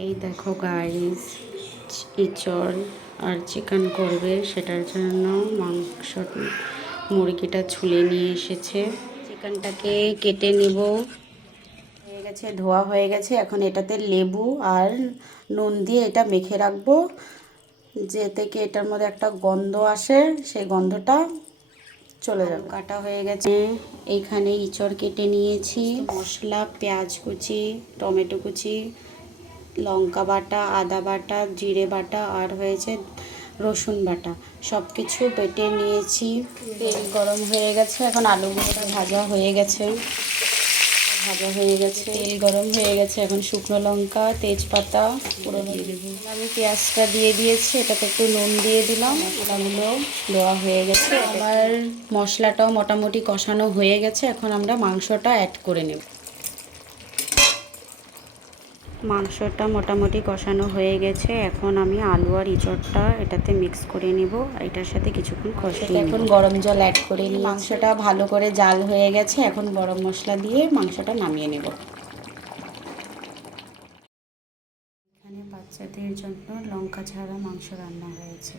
এই দেখো গাইস, ইঁচড় আর চিকেন করবে, সেটার জন্য মাংস মুরগিটা ছুলে নিয়ে এসেছে। চিকেনটাকে কেটে নিব, হয়ে গেছে, ধোয়া হয়ে গেছে। এখন এটাতে লেবু আর নুন দিয়ে এটা মেখে রাখবো, যে থেকে এটার মধ্যে একটা গন্ধ আসে, সেই গন্ধটা চলে যাবে। কাটা হয়ে গেছে, এইখানে ইঁচড় কেটে নিয়েছি। মশলা, পেঁয়াজ কুচি, টমেটো কুচি, লঙ্কা বাটা, আদা বাটা, জিরে বাটা আর হয়েছে রসুন বাটা, সব কিছু বেটে নিয়েছি। তেল গরম হয়ে গেছে, এখন আলুগুলোটা ভাজা হয়ে গেছে। তেল গরম হয়ে গেছে, এখন শুকনো লঙ্কা, তেজপাতা পুরো দিয়ে দেবো। আমি পেঁয়াজটা দিয়ে দিয়েছি, এটাতে একটু নুন দিয়ে দিলাম। মশলাগুলো দেওয়া হয়ে গেছে, আমার মশলাটাও মোটামুটি কষানো হয়ে গেছে। এখন আমরা মাংসটা অ্যাড করে নেব। মাংসটা মোটামুটি কষানো হয়ে গেছে, এখন আমি আলু আর ইঁচড়টা এটাতে মিক্স করে নেব। এটার সাথে কিছুক্ষণ কষিয়ে এখন গরম জল অ্যাড করে নিই। মাংসটা ভালো করে জাল হয়ে গেছে, এখন গরম মশলা দিয়ে মাংসটা নামিয়ে নেব। এখানে বাচ্চাদের জন্য লঙ্কা ছাড়া মাংস রান্না হয়েছে।